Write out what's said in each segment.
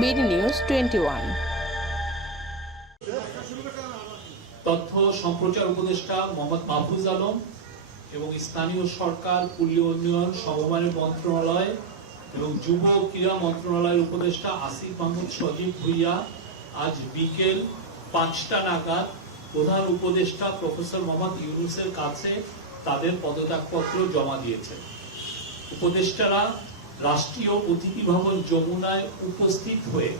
BD news 21। তথ্য সম্প্রচার উপদেষ্টা মোহাম্মদ মাহফুজ আলম এবং স্থানীয় সরকার, পল্লী উন্নয়ন, সমবায় মন্ত্রণালয় এবং যুব ক্রীড়া মন্ত্রণালয়ের উপদেষ্টা আসিফ মাহমুদ সজীব ভুইয়া আজ বিকেল 5টা নাগাদ প্রধান উপদেষ্টা প্রফেসর মোহাম্মদ ইউনূসের কাছে তাদের পদত্যাগপত্র জমা দিয়েছেন। উপদেষ্টারা রাষ্ট্রীয় অতিথি ভবন যমুনায় উপস্থিত হয়ে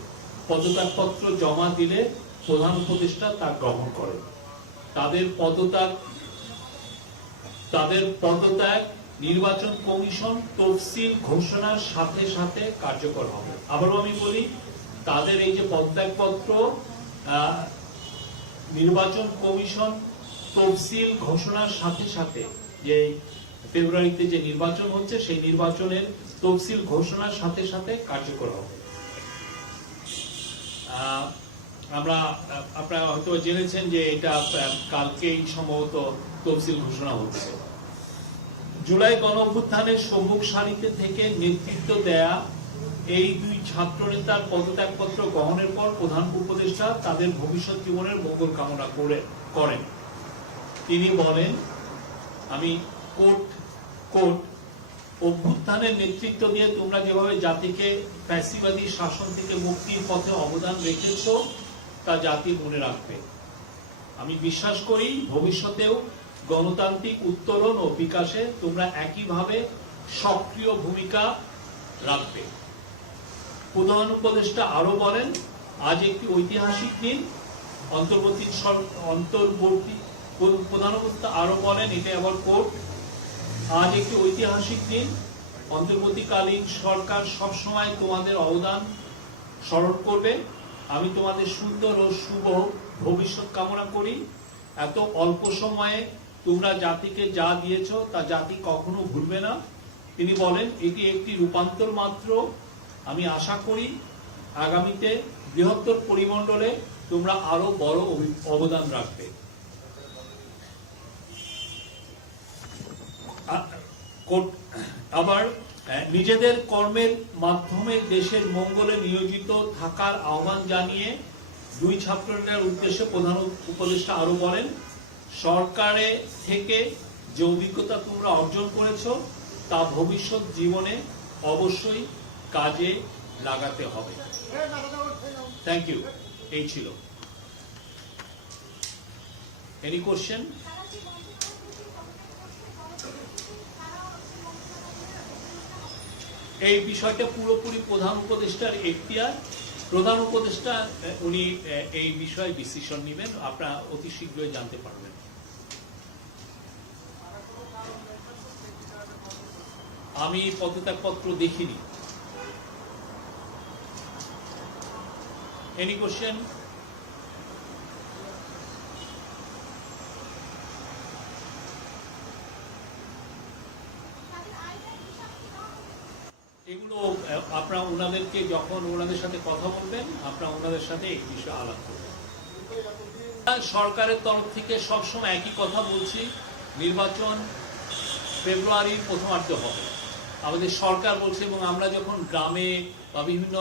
পদত্যাগপত্র জমা দিলে প্রধান উপদেষ্টা তা গ্রহণ করেন। তাদের পদত্যাগ নির্বাচন কমিশন তফসিল ঘোষণার সাথে সাথে কার্যকর হবে। আবারও আমি বলি, তাদের এই যে পদত্যাগপত্র নির্বাচন কমিশন তফসিল ঘোষণার সাথে সাথে, যে ফেব্রুয়ারিতে যে নির্বাচন হচ্ছে সেই নির্বাচনের তফসিল ঘোষণার সাথে সাথে কার্যকর হবে। আপনারা হয়তো জেনেছেন যে এটা কালকেই সম্ভবত তফসিল ঘোষণা হচ্ছে। জুলাই গণ অভ্যুত্থানের সম্মুখ সারিতে থেকে নেতৃত্ব দেয়া এই দুই ছাত্র নেতার পদত্যাগপত্র গ্রহণের পর প্রধান উপদেষ্টা তাদের ভবিষ্যৎ জীবনের মঙ্গল কামনা করেন। তিনি বলেন, আমি কোট অভ্যুত্থানের নেতৃত্ব দিয়ে তোমরা যেভাবে জাতিকে ফ্যাসিবাদী শাসন থেকে মুক্তির পথে অবদান রেখেছ তা জাতি মনে রাখবে। আমি বিশ্বাস করি ভবিষ্যতেও গণতান্ত্রিক উত্তরণ ও বিকাশে তোমরা একইভাবে সক্রিয় ভূমিকা রাখবে। প্রধান উপদেষ্টা আরো বলেন, আজ একটি ঐতিহাসিক দিন। প্রধান উপদেষ্টা আরো বলেন, এটা আবার কোর্ট, আজ একটি ঐতিহাসিক দিন। অন্তর্বর্তীকালীন সরকার সবসময় তোমাদের অবদান স্মরণ করবে। আমি তোমাদের সুন্দর ও শুভ ভবিষ্যৎ কামনা করি। এত অল্প সময়ে তোমরা জাতিকে যা দিয়েছ তা জাতি কখনো ভুলবে না। তিনি বলেন, এটি একটি রূপান্তর মাত্র। আমি আশা করি আগামীতে বৃহত্তর পরিমণ্ডলে তোমরা আরো বড় অবদান রাখবে। আবার নিজেদের কর্মের মাধ্যমে দেশের মঙ্গলে নিয়োজিত থাকার আহ্বান জানিয়ে দুই ছাত্রদের উদ্দেশ্যে প্রধান উপদেষ্টা আরো বলেন, সরকারে থেকে যে অভিজ্ঞতা তোমরা অর্জন করেছ তা ভবিষ্যৎ জীবনে অবশ্যই কাজে লাগাতে হবে। Thank you. এই ছিল। Any question? এই বিষয়টা পুরোপুরি প্রধান উপদেষ্টার এখতিয়ার। প্রধান উপদেষ্টা উনি এই বিষয়ে ডিসিশন নেবেন, আপনারা অতি শীঘ্রই জানতে পারবেন। আমি পদত্যাগপত্র দেখিনি। Any question? এগুলো আপনারা ওনাদেরকে যখন ওনাদের সাথে কথা বলবেন, আপনারা ওনাদের সাথে এই বিষয়ে আলাপ করবেন। সরকারের তরফ থেকে সবসময় একই কথা বলছি, নির্বাচন ফেব্রুয়ারির প্রথমার্ধে হবে আমাদের সরকার বলছে। এবং আমরা যখন গ্রামে বা বিভিন্ন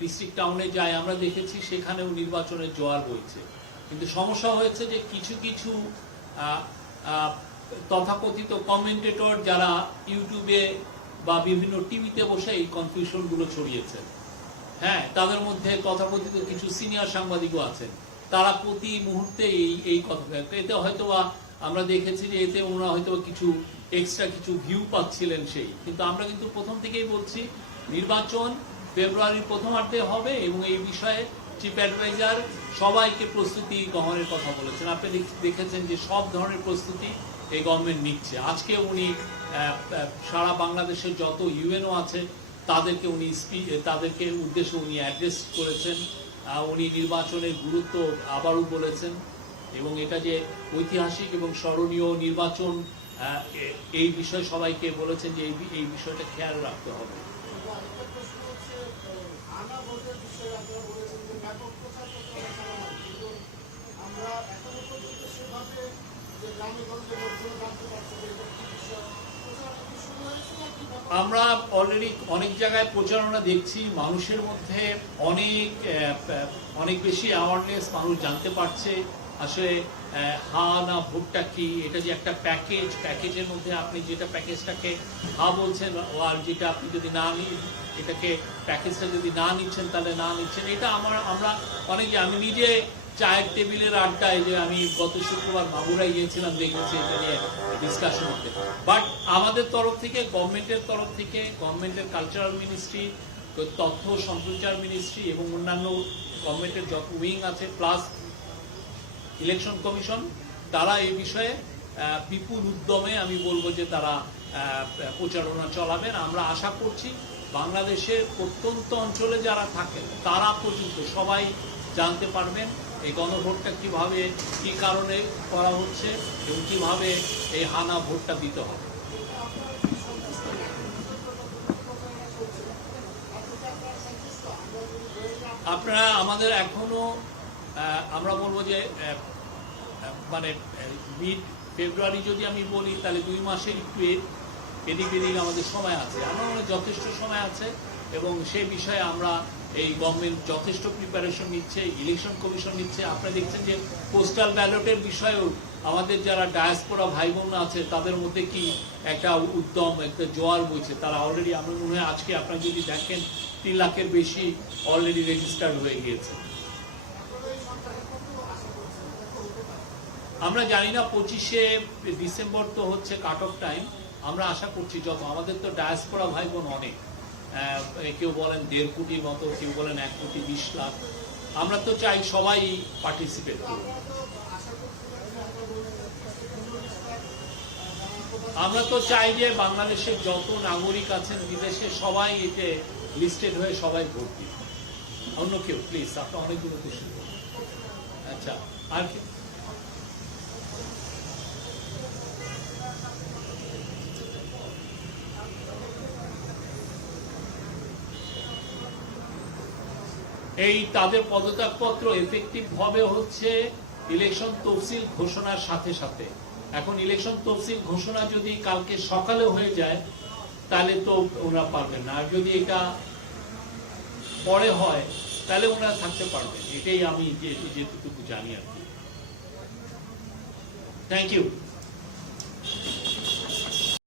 ডিস্ট্রিক্ট টাউনে যাই, আমরা দেখেছি সেখানেও নির্বাচনের জোয়ার বইছে। কিন্তু সমস্যা হয়েছে যে কিছু কিছু তথাকথিত কমেন্টেটর যারা ইউটিউবে বা বিভিন্ন টিভিতে বসে এই কনফিউশন গুলো ছড়িয়েছে, হ্যাঁ, তাদের মধ্যে তথাকথিত কিছু সিনিয়র সাংবাদিকও আছেন। তারা প্রতি মুহূর্তে এই কথা, এতে হয়তো আমরা দেখেছি যে এতে ওনারা হয়তো কিছু এক্সট্রা কিছু ভিউ পাচ্ছিলেন সেই। কিন্তু আমরা কিন্তু প্রথম থেকেই বলছি নির্বাচন ফেব্রুয়ারির প্রথমার্ধে হবে এবং এই বিষয়ে চিফ অ্যাডভাইজার সবাইকে প্রস্তুতি গ্রহণের কথা বলেছেন। আপনি দেখেছেন যে সব ধরনের প্রস্তুতি এই গভর্নমেন্ট নিচ্ছে। আজকে উনি সারা বাংলাদেশের যত ইউএনও আছে তাদেরকে উদ্দেশ্যে উনি অ্যাড্রেস করেছেন। উনি নির্বাচনের গুরুত্ব আবারও বলেছেন এবং এটা যে ঐতিহাসিক এবং স্মরণীয় নির্বাচন, এই বিষয়ে সবাইকে বলেছেন যে এই বিষয়টা খেয়াল রাখতে হবে। আমরা অলরেডি অনেক জায়গায় প্রচারণা দেখছি, মানুষের মধ্যে অনেক বেশি অ্যাওয়ারনেস, মানুষ জানতে পারছে আসলে হা না ভোটটা কি, এটা যে একটা প্যাকেজের মধ্যে আপনি যেটা প্যাকেজটাকে হা বলছেন, আর যেটা আপনি যদি না নিন, এটাকে প্যাকেজটা যদি না নিচ্ছেন তাহলে না নিচ্ছেন, এটা আমরা আমি নিজে চায়ের টেবিলের আড্ডায় যে আমি গত শুক্রবার মাগুরায় গিয়েছিলাম, দেখেছি এটা নিয়ে ডিসকাশন হতে। বাট আমাদের তরফ থেকে, গভর্নমেন্টের কালচারাল মিনিস্ট্রি, তথ্য সম্প্রচার মিনিস্ট্রি এবং অন্যান্য গভর্নমেন্টের যত উইং আছে, প্লাস ইলেকশন কমিশন, তারা এই বিষয়ে বিপুল উদ্যমে আমি বলবো যে তারা প্রচারণা চালাবেন। আমরা আশা করছি বাংলাদেশের প্রত্যন্ত অঞ্চলে যারা থাকেন তারা পর্যন্ত সবাই জানতে পারবেন এই গণভোটটা কিভাবে, কি কারণে করা হচ্ছে এবং কিভাবে এই হানা ভোটটা দিতে হবে। আপনারা আমাদের এখনো আমরা বলবো যে মানে মিড ফেব্রুয়ারি যদি আমি বলি তাহলে 2 মাসের একটু এদিক আমাদের সময় আছে, আমার মনে যথেষ্ট সময় আছে এবং সেই বিষয়ে আমরা এই গভর্নমেন্ট যথেষ্ট প্রিপারেশন নিচ্ছে, ইলেকশন কমিশন নিচ্ছে। আপনারা দেখছেন যে পোস্টাল ব্যালটের বিষয়েও আমাদের যারা ডায়াসপোরা ভাই বোন আছে তাদের মধ্যে কি একটা উদ্যম, একটা জোয়ার বইছে। তারা অলরেডি, আমার মনে হয় আজকে আপনারা যদি দেখেন 3 লাখের বেশি অলরেডি রেজিস্টার্ড হয়ে গিয়েছে। আমরা জানি না 25শে ডিসেম্বর তো হচ্ছে কাট অফ টাইম। আমরা আশা করছি যত, আমাদের তো ডায়াসপোরা ভাই বোন অনেক, কেউ বলেন 1.5 কোটির মতো, কেউ বলেন 1 কোটি 20 লাখ। আমরা তো চাই সবাই পার্টিসিপেট করুন। আমরা তো চাই যে বাংলাদেশের যত নাগরিক আছেন বিদেশে সবাই এতে লিস্টেড হয়ে সবাই ভোট দিন। অন্য কেউ প্লিজ, আপনার অনেকগুলো কোশ্চেন। আচ্ছা, আর কি? এই তাদের পদত্যাগপত্র এফেক্টিভ হবে হচ্ছে ইলেকশন তফসিল ঘোষণার সাথে সাথে। এখন ইলেকশন তফসিল ঘোষণা যদি কালকে সকালে হয়ে যায় তাহলে তো ওরা পারবেন না, আর যদি এটা পরে হয় তাহলে ওনারা থাকতে পারবেন। এটাই আমি যেটুকু জানি আর কি। Thank you.